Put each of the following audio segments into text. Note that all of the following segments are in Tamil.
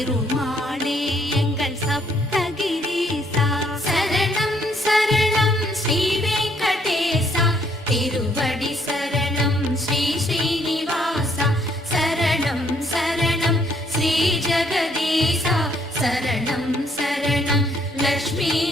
பெருமாளே எங்கள் சப்தகிரீசா. சரணம் சரணம் ஸ்ரீ வெங்கடேசா. திருவடி சரணம் ஸ்ரீ ஸ்ரீனிவாசா. சரணம் சரணம் ஸ்ரீ ஜெகதீசா. சரணம் சரணம் லக்ஷ்மி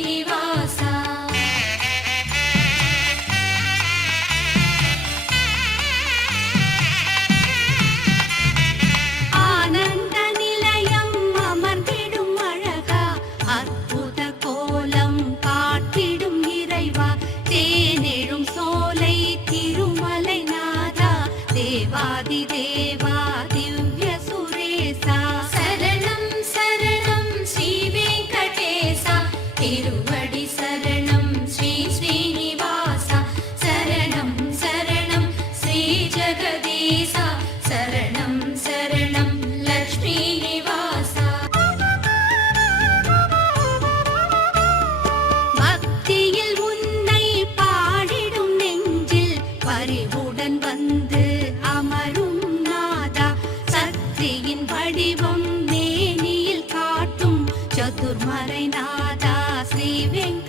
திருவடி சரணம் ஸ்ரீ ஸ்ரீனிவாசா. சரணம் சரணம் ஸ்ரீ ஜெகதீசா. சரணம் சரணம் லக்ஷ்மி நிவாசா. பக்தியில் உன்னை பாடிடும் நெஞ்சில் பறிவுடன் வந்து leaving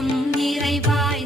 உள்ளம் நிறைவாய்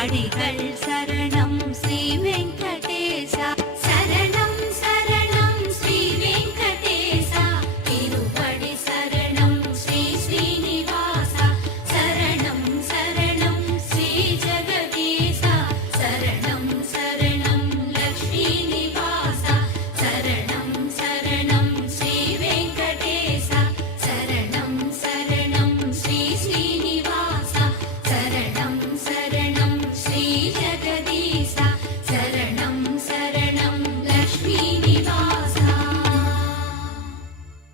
அடிகள் சரண